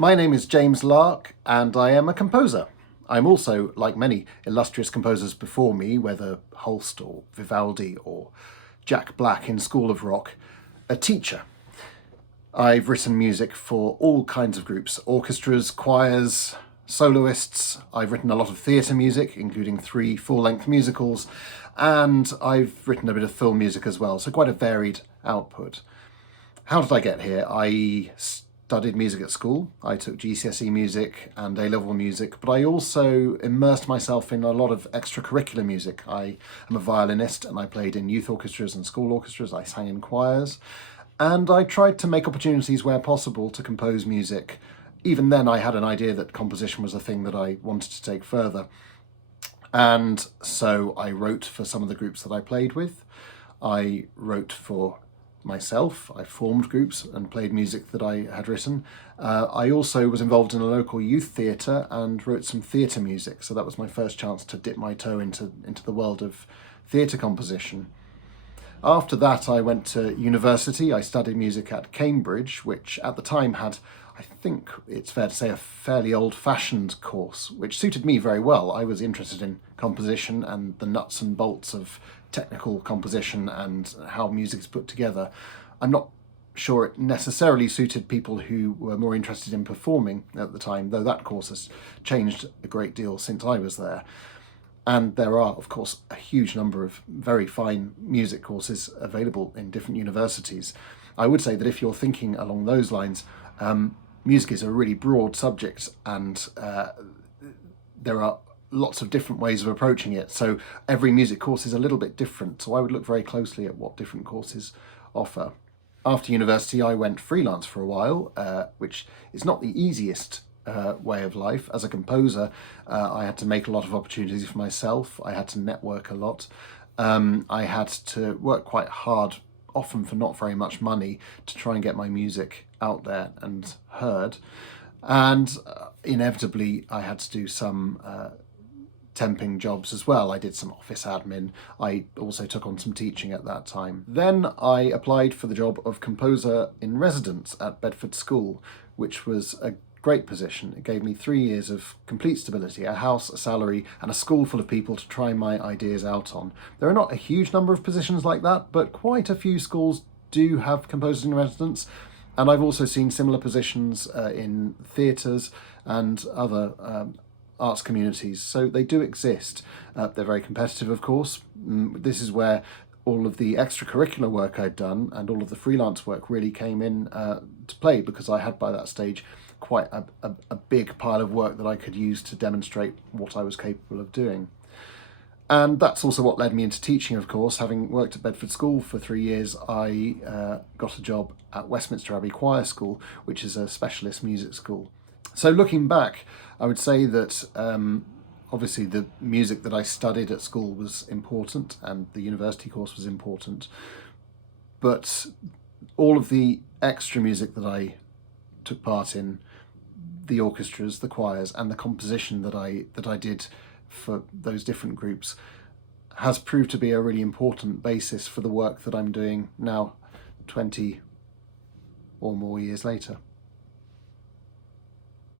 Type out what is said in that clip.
My name is James Lark and I am a composer. I'm also, like many illustrious composers before me, whether Holst or Vivaldi or Jack Black in School of Rock, a teacher. I've written music for all kinds of groups, orchestras, choirs, soloists. I've written a lot of theatre music, including 3 full-length musicals, and I've written a bit of film music as well, so quite a varied output. How did I get here? I studied music at school. I took GCSE music and A-level music, but I also immersed myself in a lot of extracurricular music. I am a violinist and I played in youth orchestras and school orchestras. I sang in choirs, and I tried to make opportunities where possible to compose music. Even then I had an idea that composition was a thing that I wanted to take further. And so I wrote for some of the groups that I played with. I wrote for myself. I formed groups and played music that I had written. I also was involved in a local youth theatre and wrote some theatre music, so that was my first chance to dip my toe into the world of theatre composition. After that I went to university. I studied music at Cambridge, which at the time had, I think it's fair to say, a fairly old-fashioned course, which suited me very well. I was interested in composition and the nuts and bolts of technical composition and how music is put together. I'm not sure it necessarily suited people who were more interested in performing at the time, though that course has changed a great deal since I was there. And there are, of course, a huge number of very fine music courses available in different universities. I would say that if you're thinking along those lines, music is a really broad subject, and there are lots of different ways of approaching it. So every music course is a little bit different. So I would look very closely at what different courses offer. After university, I went freelance for a while, which is not the easiest way of life. As a composer, I had to make a lot of opportunities for myself. I had to network a lot. I had to work quite hard, often for not very much money, to try and get my music out there and heard. And inevitably, I had to do some temping jobs as well. I did some office admin. I also took on some teaching at that time. Then I applied for the job of composer in residence at Bedford School, which was a great position. It gave me 3 years of complete stability, a house, a salary, and a school full of people to try my ideas out on. There are not a huge number of positions like that, but quite a few schools do have composers in residence. And I've also seen similar positions in theatres and other arts communities, so they do exist. They're very competitive, of course. This is where all of the extracurricular work I'd done and all of the freelance work really came in to play, because I had by that stage quite a big pile of work that I could use to demonstrate what I was capable of doing. And that's also what led me into teaching, of course. Having worked at Bedford School for 3 years, I got a job at Westminster Abbey Choir School, which is a specialist music school. So looking back, I would say that obviously the music that I studied at school was important and the university course was important, but all of the extra music that I took part in, the orchestras, the choirs, and the composition that I did for those different groups, has proved to be a really important basis for the work that I'm doing now, 20 or more years later.